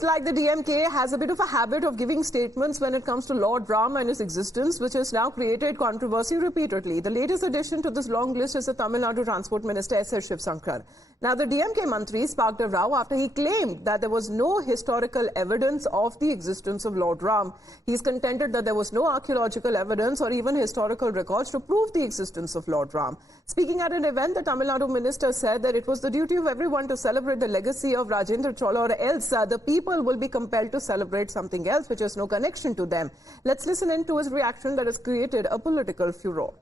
looks like the DMK has a bit of a habit of giving statements when it comes to Lord Ram and his existence, which has now created controversy repeatedly. The latest addition to this long list is the Tamil Nadu Transport Minister S.R. Shiv Shankar. Now, the DMK Mantri sparked a row after he claimed that there was no historical evidence of the existence of Lord Ram. He's contended that there was no archaeological evidence or even historical records to prove the existence of Lord Ram. Speaking at an event, the Tamil Nadu minister said that it was the duty of everyone to celebrate the legacy of Rajendra Chola, or else the people will be compelled to celebrate something else which has no connection to them. Let's listen in to his reaction that has created a political furor.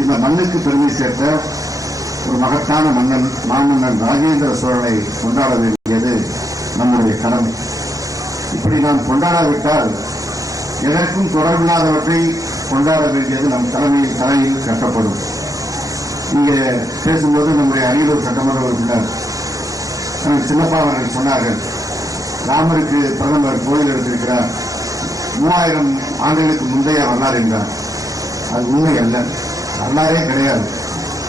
இந்த மண்ணுக்கு பெருமை சேர்த்த ஒரு மகத்தான மாமன்னன் ராஜேந்திர சோழனை கொண்டாட வேண்டியது நம்முடைய கடமை. இப்படி நாம் கொண்டாடாவிட்டால் எதற்கும் தொடர்பில்லாதவற்றை கொண்டாட வேண்டியது நம் தலையில் கட்டப்படும். இங்கே பேசும்போது நம்முடைய அரியலூர் சட்டமன்ற உறுப்பினர் சின்னப்பா அவர்கள் சொன்னார்கள், ராமருக்கு பிரதமர் கோயில் எடுத்திருக்கிறார், 3000 ஆண்டுகளுக்கு முந்தைய வரலாறு என்றார். அது உண்மை அல்ல, வரலாறே கிடையாது.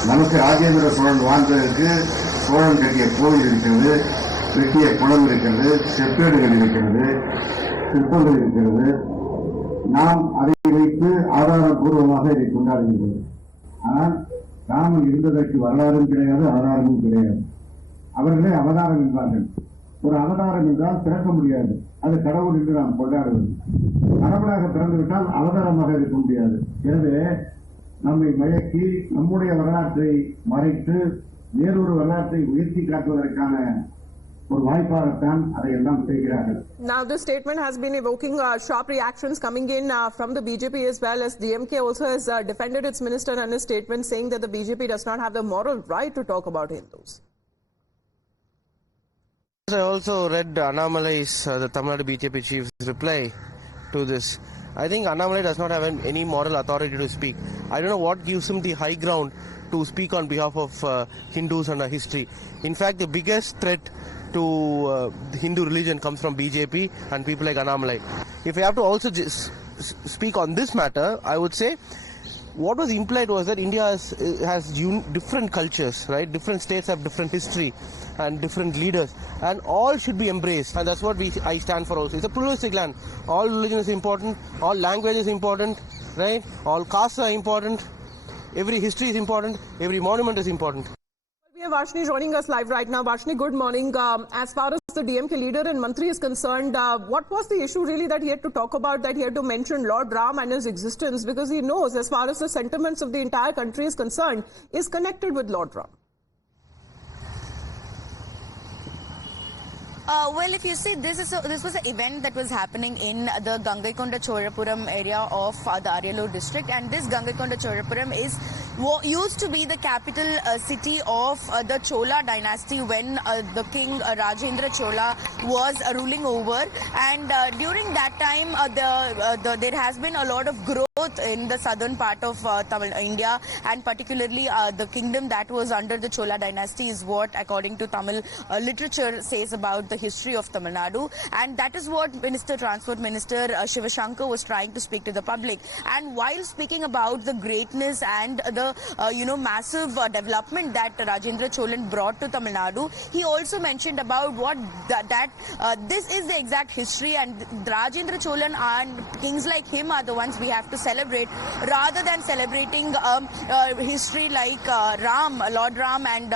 நமக்கு ராஜேந்திர சோழன் வாழ்ந்ததற்கு சோழன் கட்டிய கோயில் இருக்கிறது, வெட்டிய குளம் இருக்கிறது, செப்பேடுகள் இருக்கிறது, சிற்பங்கள் இருக்கிறது. நாம் அதை வைத்து ஆதாரபூர்வமாக இதை கொண்டாடுகின்றோம். ஆனால் ராமன் இருந்ததற்கு வரலாறும் கிடையாது, ஆதாரமும் கிடையாது. அவர்களே அவதாரம் என்பார்கள். ஒரு அவதாரம் என்றால் பிறக்க முடியாது, அது கடவுள் என்று நாம் கொண்டாடுவது. கடவுளாக பிறந்துவிட்டால் அவதாரமாக இருக்க முடியாது. எனவே நம்மை மயக்கி நம்முடைய வரலாற்றை மறைத்து வேறொரு வரலாற்றை உயர்த்தி காட்டுவதற்கான ஒரு வாய்ப்பாகத்தான் அதையெல்லாம் செய்கிறார்கள். Now this statement has been evoking sharp reactions coming in from the BJP as well, as DMK also has defended its minister and his statement saying that the BJP does not have the moral right to talk about Hindus. I also read Annamalai's, the Tamil Nadu BJP chief's reply to this. I think Annamalai does not have any moral authority to speak. I don't know what gives him the high ground to speak on behalf of Hindus and our history. In fact, the biggest threat to the Hindu religion comes from BJP and people like Annamalai. If I have to also just speak on this matter, I would say what was implied was that India has different cultures, right? Different states have different history and different leaders, and all should be embraced, and that's what I stand for also. It's a pluralistic land. All religion is important, all language is important, right? All castes are important, every history is important, every monument is important. We have Varshini joining us live right now. Varshini, good morning. As far as the DMK leader and Mantri is concerned, what was the issue really that he had to talk about, that he had to mention Lord Ram and his existence, because he knows, as far as the sentiments of the entire country is concerned, is connected with Lord Ram? Well, if you see, this was an event that was happening in the Gangaikonda Chorapuram area of the Aryallur district, and this Gangaikonda Chorapuram used to be the capital city of the Chola dynasty when the king Rajendra Chola was ruling over, and during that time there has been a lot of growth in the southern part of Tamil India, and particularly the kingdom that was under the Chola dynasty is what, according to Tamil literature, says about the history of Tamil Nadu, and that is what Transport Minister Shiv Shankar was trying to speak to the public. And while speaking about the greatness and the massive development that Rajendra Cholan brought to Tamil Nadu, he also mentioned about what this is the exact history, and Rajendra Cholan and kings like him are the ones we have to celebrate, rather than celebrating history like Lord Ram, and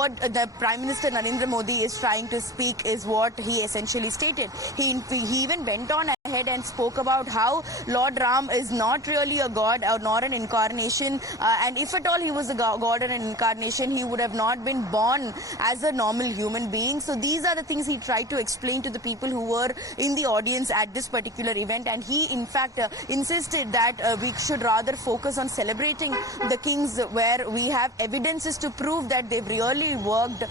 what the Prime Minister Narendra Modi is trying to speak is what he essentially stated. He even went on ahead and spoke about how Lord Ram is not really a god or nor an incarnation, and if at all he was a god or an incarnation, he would have not been born as a normal human being. So these are the things he tried to explain to the people who were in the audience at this particular event, and he in fact insisted that we should rather focus on celebrating the kings where we have evidences to prove that they've really worked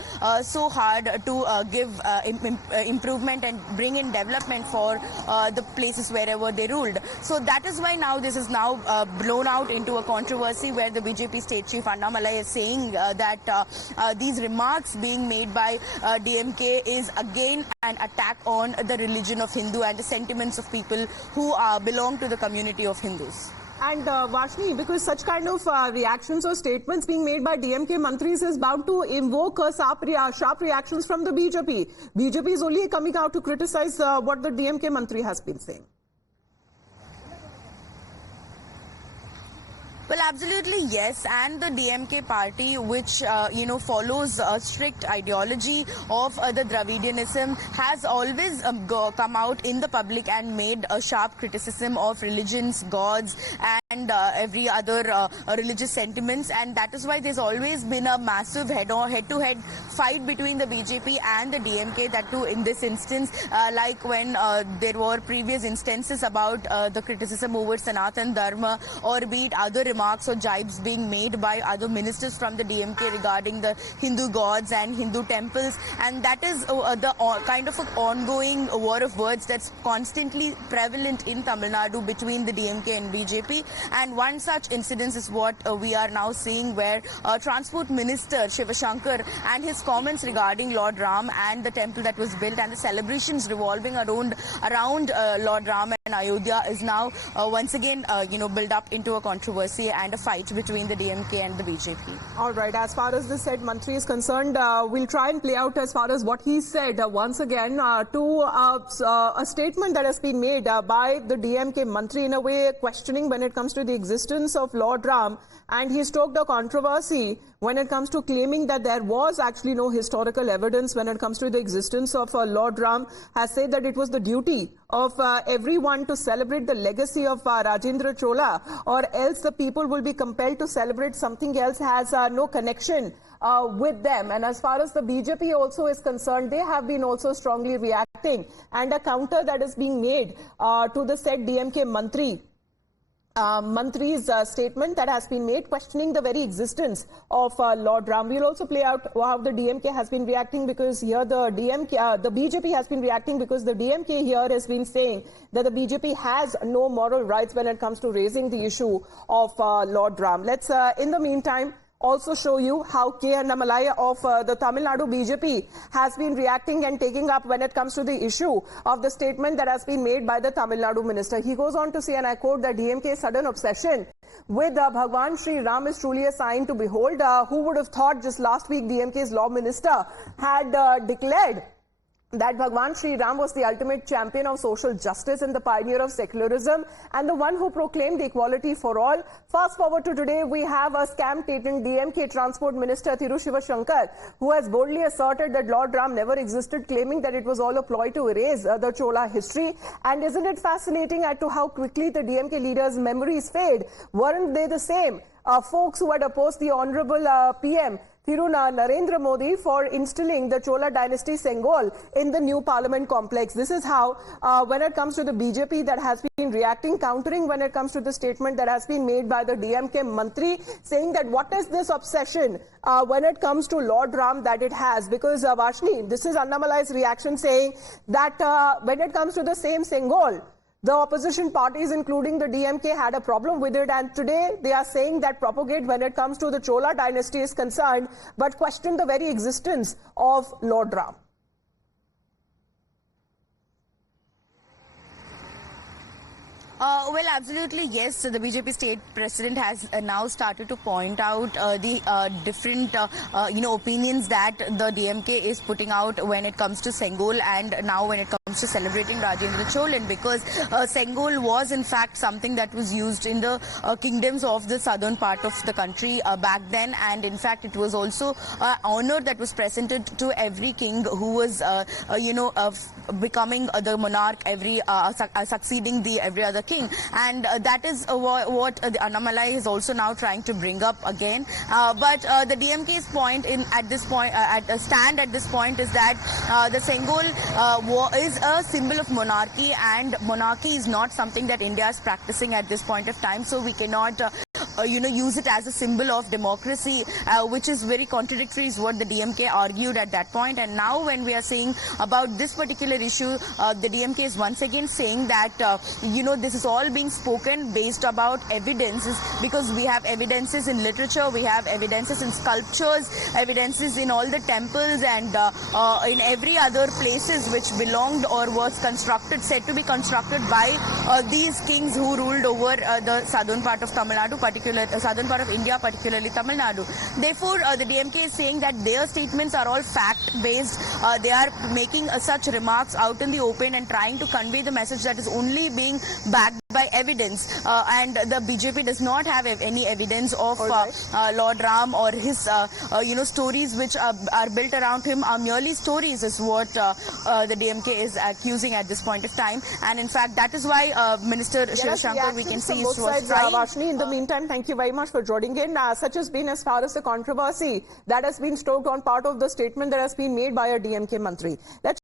so hard to give improvement and bring in development for the places wherever they ruled. So that is why now this is now blown out into a controversy where the BJP state chief Annamalai is saying that these remarks being made by DMK is again an attack on the religion of Hindu and the sentiments of people who belong to the community of Hindus. And Vashni, because such kind of reactions or statements being made by DMK mantris is bound to invoke sharp reactions from the BJP. BJP is only coming out to criticize what the DMK mantri has been saying. Well, absolutely yes, and the DMK party, which follows a strict ideology of the Dravidianism, has always come out in the public and made a sharp criticism of religions, gods, and every other religious sentiments, and that is why there's always been a massive head-to-head fight between the BJP and the DMK. That too, in this instance, like when there were previous instances about the criticism over Sanatan Dharma, or be it other remarks or jibes being made by other ministers from the DMK regarding the Hindu gods and Hindu temples, and that is the kind of an ongoing war of words that's constantly prevalent in Tamil Nadu between the DMK and BJP. And one such incident is what we are now seeing, where Transport Minister Shiva Shankar and his comments regarding Lord Ram and the temple that was built and the celebrations revolving around Lord Ram and Ayodhya is now once again built up into a controversy and a fight between the DMK and the BJP. All right, as far as the said mantri is concerned, we'll try and play out as far as what he said once again to a statement that has been made by the DMK mantri, in a way questioning when it comes to the existence of Lord Ram, and he stoked a controversy when it comes to claiming that there was actually no historical evidence when it comes to the existence of Lord Ram. Has said that it was the duty of everyone to celebrate the legacy of Rajendra Chola, or else the people will be compelled to celebrate something else has no connection with them. And as far as the BJP also is concerned, they have been also strongly reacting, and a counter that is being made to the said DMK mantri's statement that has been made questioning the very existence of Lord Ram. We'll also play out how the DMK has been reacting, because here the BJP has been reacting, because the DMK here has been saying that the BJP has no moral rights when it comes to raising the issue of Lord Ram. Let's in the meantime also show you how K. Annamalai of the Tamil Nadu BJP has been reacting and taking up when it comes to the issue of the statement that has been made by the Tamil Nadu minister. He goes on to say, and I quote, that DMK's sudden obsession with Bhagwan Sri Ram is truly a sign to behold. Who would have thought just last week DMK's law minister had declared that Bhagwan Sri Ram was the ultimate champion of social justice and the pioneer of secularism, and the one who proclaimed equality for all. Fast forward to today, we have a scam-taken DMK Transport Minister Thiru Shiva Shankar, who has boldly asserted that Lord Ram never existed, claiming that it was all a ploy to erase the Chola history. And isn't it fascinating as to how quickly the DMK leaders' memories fade? Weren't they the same folks who had opposed the Honorable PM Narendra Modi for installing the Chola dynasty Sengol in the new parliament complex? This is how, when it comes to the BJP that has been reacting, countering when it comes to the statement that has been made by the DMK mantri, saying that what is this obsession when it comes to Lord Ram that it has? Because Vashni, this is Annamalai's reaction, saying that when it comes to the same Sengol, the opposition parties, including the DMK, had a problem with it, and today they are saying that propagate when it comes to the Chola dynasty is concerned, but question the very existence of Lord Ram. Well, absolutely, yes. So the BJP state president has now started to point out the different, opinions that the DMK is putting out when it comes to Sengol, and now when it comes to celebrating Rajendra Cholan, because Sengol was in fact something that was used in the kingdoms of the southern part of the country back then, and in fact it was also honor that was presented to every king who was, becoming the monarch, succeeding the every other king. And that is what the Annamalai is also now trying to bring up again. But the DMK's point at this point is that the Sengol is a symbol of monarchy, and monarchy is not something that India is practicing at this point of time. So we cannot use it as a symbol of democracy, which is very contradictory, is what the DMK argued at that point. And now when we are saying about this particular issue, the DMK is once again saying that, this is all being spoken based about evidences, because we have evidences in literature, we have evidences in sculptures, evidences in all the temples and in every other places which belonged or was constructed, said to be constructed by these kings who ruled over the southern part of Tamil Nadu, southern part of India, particularly Tamil Nadu. Therefore, the DMK is saying that their statements are all fact-based. They are making such remarks out in the open and trying to convey the message that is only being backed by evidence. And the BJP does not have any evidence of Lord Ram or his, stories which are built around him are merely stories, is what the DMK is accusing at this point of time. And in fact, that is why Minister Shiv Shankar, we can see, is trying. Vashni, in the meantime, thank you very much for joining in. Such has been as far as the controversy that has been stoked on part of the statement that has been made by a DMK Mantri. Let's